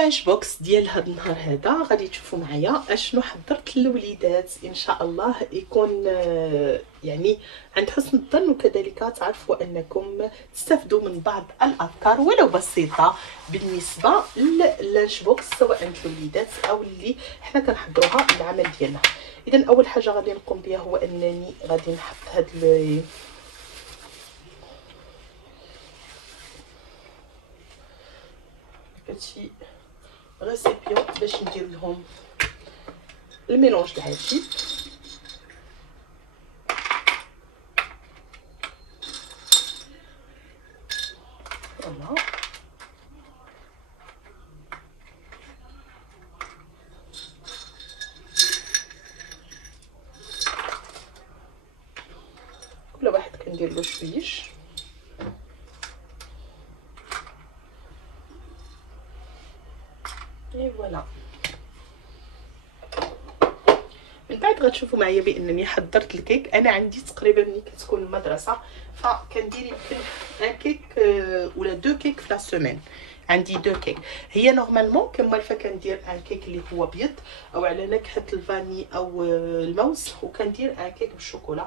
اللانش بوكس ديال هذا النهار هذا غادي تشوفوا معايا اشنو حضرت للوليدات. ان شاء الله يكون يعني عند حسن الظن، وكذلك تعرفوا انكم تستفدوا من بعض الافكار ولو بسيطه بالنسبه للانش بوكس، سواء للوليدات او اللي حنا كنحضروها للعمل ديالنا. اذا اول حاجه غادي نقوم بها هو انني غادي نحط هاد شي ريسيبيون باش ندير لهم الميلونج تاع هادشي. فوالا كل واحد كندير له شويش. اي فوالا، من بعد غتشوفوا معايا بانني حضرت الكيك. انا عندي تقريبا ملي كتكون المدرسه فكندير يمكن ان كيك ولا دو كيك في لا سيمين. عندي دو كيك. هي نورمالمون كمالفه كندير ان كيك اللي هو بيض او على نكهه الفاني او الموز، وكندير ان كيك بالشوكولا.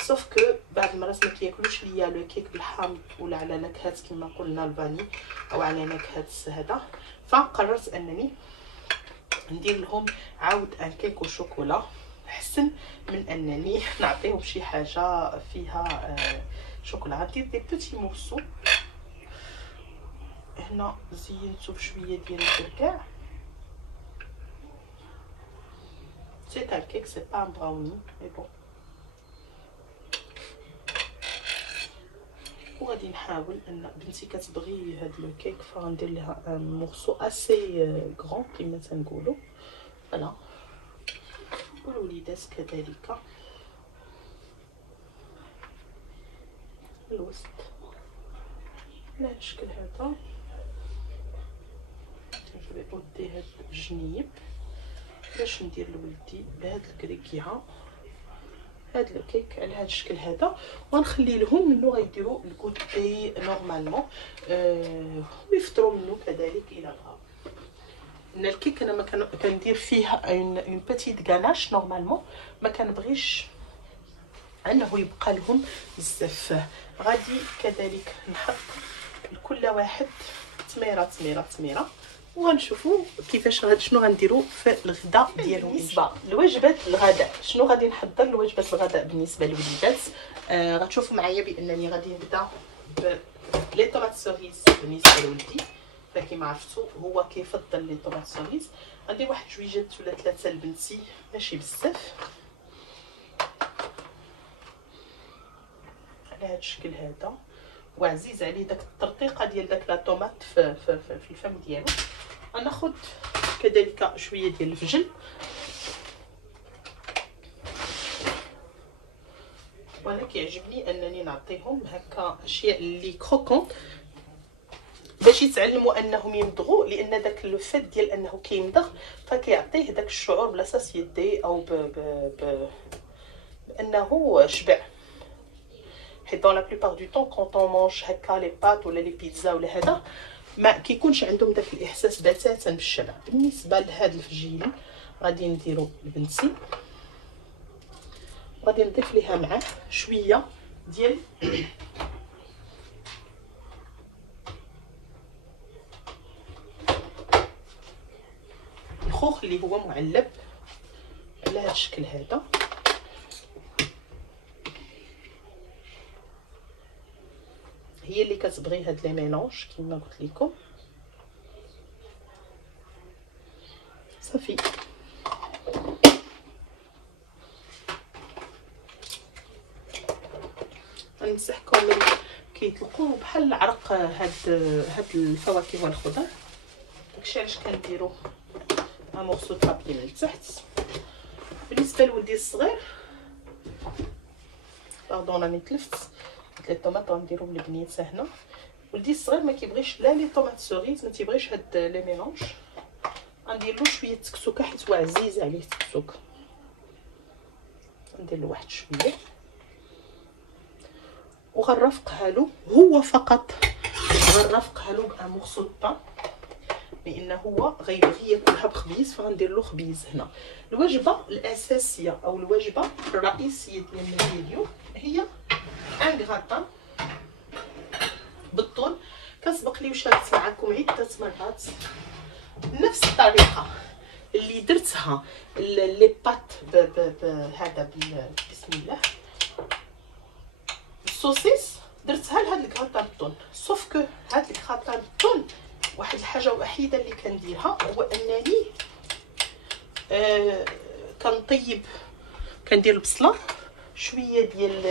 سوف كو بعض المرات ما كياكلوش ليا لو كيك بالحامض ولا على نكهه كما قلنا الفاني او على نكهه هذا، فقررت انني ندير لهم عاود ان كيك وشوكولا احسن من انني نعطيهم شي حاجه فيها شوكولا. غندير دي بوتي مورسو. هنا زينتو بشويه ديال الكركاع. سي تاع الكيك، سي با ان براوني مي بون. وغادي نحاول ان بنتي كتبغي هاد لو كيك فغندير لها ان مورسو اسي غران كما تنقولوا. فوالا، والوليدات كذلك الوسط على الشكل هذا. نجري اودي هاد الجنيب باش ندير لولدي بهاد الكريكيه هاد الكيك على هاد الشكل هذا، ونخلي لهم منو غيديروا الكوتي نورمالمون ويفطروا منه كذلك الى بغاو. ان الكيك انا ما كندير فيها اون بيتيت غاناش نورمالمون، ما كنبغيش انه يبقى لهم بزاف. غادي كذلك نحط لكل واحد تميره وغنشوفوا كيفاش شنو غنديروا في الغداء ديالهم. بالنسبه لوجبه الغداء، شنو غادي نحضر لوجبه الغداء بالنسبه للوليدات؟ غتشوفوا معايا بانني غادي نبدا بلي طوماط سوريز. بالنسبه لولدي فكما عرفتوا هو كيفضل لي طوماط سوريز. غندير واحد جويجات ولا ثلاثه لبنتي، ماشي بزاف، على هذا الشكل هذا. وعزيز عليه داك الترطيقه ديال داك لا طوماط في الفم ديالو. غناخذ كذلك شويه ديال الفجل، وانا كيعجبني انني نعطيهم هكا اشياء اللي كروكونط باش يتعلموا انهم يمضغوا، لان داك لو فات ديال انه كيمضغ فكيعطيه داك الشعور بلا ساسيتي او بانه شبع. حيت dans la plupart du temps quand on mange هكا لي بات ولا لي بيتزا ولا هذا ما كيكونش عندهم داك الاحساس بتاتا بالشبع. بالنسبه لهذا الفجيلي غادي نديرو لبنتي، غادي نضيف ليها معاه شويه ديال الخوخ اللي هو معلب على هذا الشكل هذا. هي اللي كتبغي هاد لي ميلونج كما قلت لكم. صافي غنمسحكم كيطلقوا بحال العرق هاد الفواكه والخضر. داكشي علاش كنديروا ان مورسو طابي من التحت. بالنسبه لولدي الصغير باردون راني تلفت لي طوماط غنديرهم لبنيته هنا. ولدي الصغير ما كيبغيش لا لي طوماط سوريز، ما تيبغيش هاد لي ميلونج. غندير له شويه تكسوكه حيت هو عزيز عليه التكسوك. ندير له واحد شويه وغنرافقها له هو فقط، غنرافقها له بان مورسو طون لان هو غيبغي ياكلها بخبيز، فغندير له خبيز هنا. الوجبه الاساسيه او الوجبه الرئيسيه ديال الفيديو هي ان غراتان بالطون. كنسبق لي وشاركت معكم عده مرات نفس الطريقه اللي درتها لي بات هذا بسم الله السوسيس، درتها لهاد الكغاتان بالطون. سوف كو هاد الكغاتان بالطون واحد الحاجه وحيده اللي كنديرها هو انني كنطيب، كندير البصله شويه ديال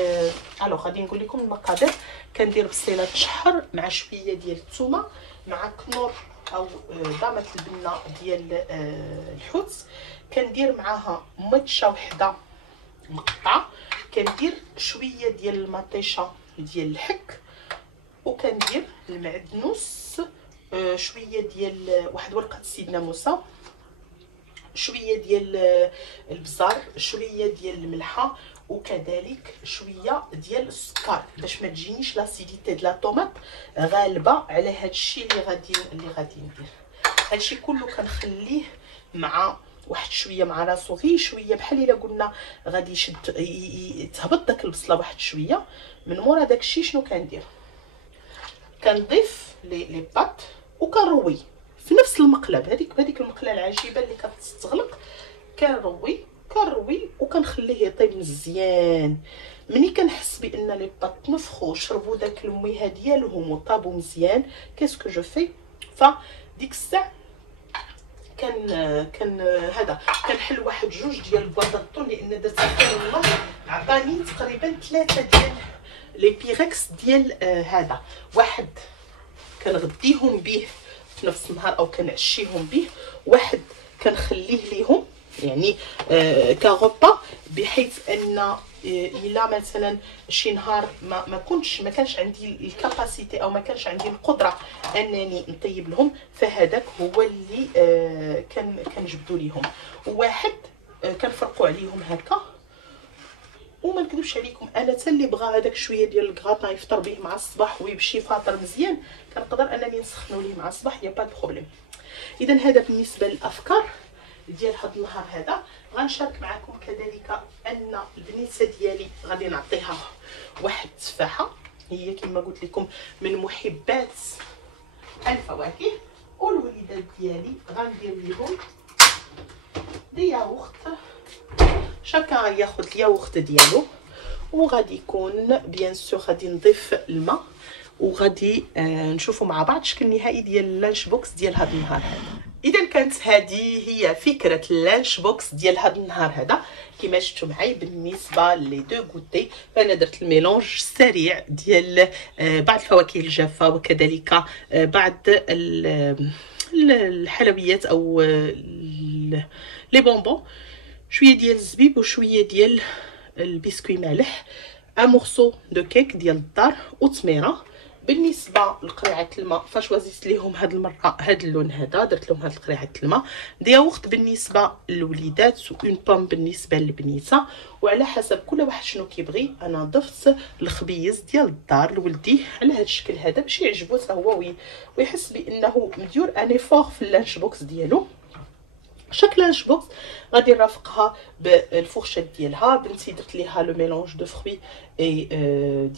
الوغ غادي نقول لكم المقادير. كندير بصيله تشحر مع شويه ديال الثومه مع كنور او ضامه البنه ديال الحوت. كندير معاها مطشه وحده مقطعه، كندير شويه ديال المطيشه ديال الحك، وكندير المعدنوس، شويه ديال واحد ورقه سيدنا موسى، شويه ديال البزار، شويه ديال الملحه، وكذلك شويه ديال السكر باش ما تجينيش لاسيديتي ديال الطوماط غالبه على هذا الشيء اللي غادي ندير. هادشي كله كنخليه مع واحد شويه مع راسو، غير شويه بحال الا قلنا غادي تهبط داك البصله واحد شويه. من مورا داكشي شنو كندير؟ كنضيف لي بات وكنروي في نفس المقلب. هذيك المقله العجيبه اللي كتستغلق، كنروي وكنخليه يطيب مزيان. ملي كنحس بان لي بات تنفخوا شربوا داك المويه ديالهم وطابوا مزيان، كاسكو جو في، فديك الساعه كنحل واحد جوج ديال البواطاطون، لان درت الله عطاني تقريبا 3 ديال لي بيغكس ديال هذا. واحد كنغديهم به في نفس النهار او كنعشيهم به، واحد كنخليه ليهم يعني كغوبا، بحيث ان الا مثلا شي نهار ما كانش عندي الكاباسيتي او ما كانش عندي القدره انني نطيب لهم، فهذاك هو اللي كنجبدوا ليهم. وواحد كنفرقوا عليهم هكا. وما نكذبش عليكم، انا حتى اللي بغى هذاك شويه ديال الكغاطان يفطر به مع الصباح ويمشي فاطر مزيان، كنقدر انني نسخنوا ليه مع الصباح، يا با دو بروبليم. اذا هذا بالنسبه للافكار ديال هذا النهار. هذا غنشارك معكم كذلك ان البنيته ديالي غادي نعطيها واحد التفاحه، هي كما قلت لكم من محبات الفواكه. والوليدات ديالي غندير لهم دي ياغورت، شاكا غياخذ الياغورت ديالو، وغادي يكون بيان سور غادي نضيف الماء، وغادي نشوفوا مع بعض الشكل النهائي ديال اللانش بوكس ديال هذا النهار هذا. اذا كانت هذه هي فكره اللانش بوكس ديال هذا النهار هذا. كما شفتوا معي بالنسبه لي دو غوتي، فانا درت الميلونج سريع ديال بعض الفواكه الجافه وكذلك بعض الحلويات او لي بونبون، شويه ديال الزبيب وشويه ديال البسكوي مالح، ان مورسو دو كيك ديال الدار وتميره. بالنسبه لقريعه الماء فشوازيت ليهم هاد المره هاد اللون هذا، درت لهم هاد قريعه الماء. دياغورت بالنسبه للوليدات، اون بوم بالنسبه للبنيته، وعلى حسب كل واحد شنو كيبغي. انا ضفت الخبيز ديال الدار لولدي على هاد الشكل هذا باش يعجبو حتى هو ويحس بانه مديور ان ايفور في اللانش بوكس ديالو. شكل لانش بوكس غادي نرافقها بالفورشيت ديالها. بنتي درت ليها لو ميلونج دو فروي اي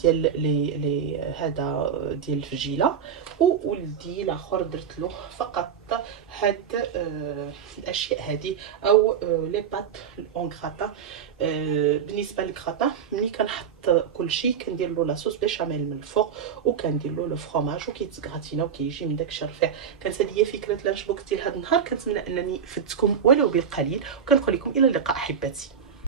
ديال لي هذا ديال الفجيله، وولدي الاخر درت له فقط هاد الاشياء هذه او لي بات اون غراتان. بالنسبه للغراتان ملي كنحط كلشي كندير له لاصوص بيشاميل من الفوق، وكندير له لو فرomاج وكيتغراتينا وكيجي من داك الرفيع. كانت هذه هي فكره لانش بوكس ديال هذا النهار. كنتمنى انني فدتكم ولو بالقليل، وكنقول لكم الى اللقاء احبتي.